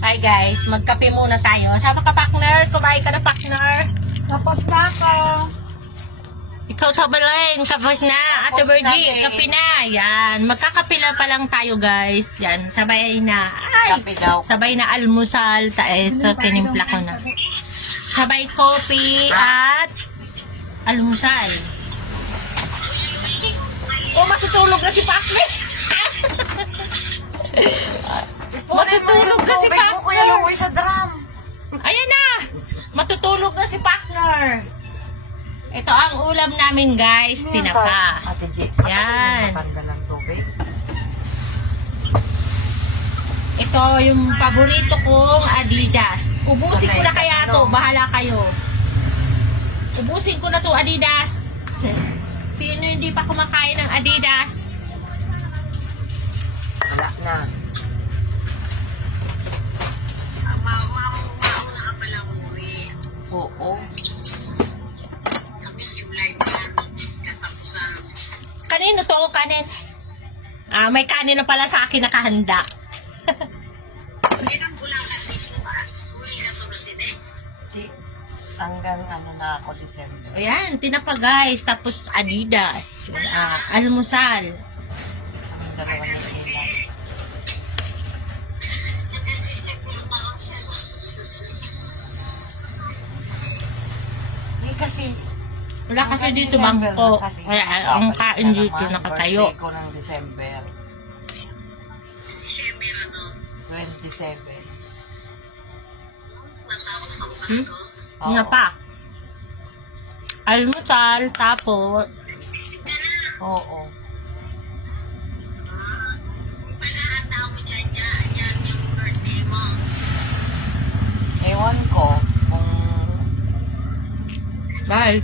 Hi guys, magkape muna tayo. Sama ka, partner? Kumain ka na, partner? Tapos na ako. Ikaw tabaling, kapag na. Ate Tapos Virgie, na, eh. kape na. Yan, magkakape na pa lang tayo guys. Yan, sabay na. Ay, Kape daw. sabay na almusal. Ito, tinimpla ko na. Sabay kopi at almusal. Oh, matutulog na si partner. Matutulog na si Tubig mo, Kuya partner. Louie, sa drum. Ayan na! Matutulog na si partner. Ito ang ulam namin guys, tinapa. Ate G, Yan. matanggal ang tubig. Ito yung paborito kong Adidas. Ubusin ko na kaya to, bahala kayo. Ubusin ko na to Adidas. Sino hindi pa kumakain ng Adidas? Wala na. Oo. Kanino to? Kanin? May kanin na pala sa akin nakahanda. Hanggang ano na ako, December. Ayan, tinapa guys. Tapos Adidas. Almusal. Ang dalawa ni Eli. Kasi Wala kasi dito December bangko. na kasi. Kaya ang kain Babalik dito na naman, nakatayo. birthday ko ng December. 27. Oo. Na pa. Almusal, tapos Oo. Ewan ko kung bye.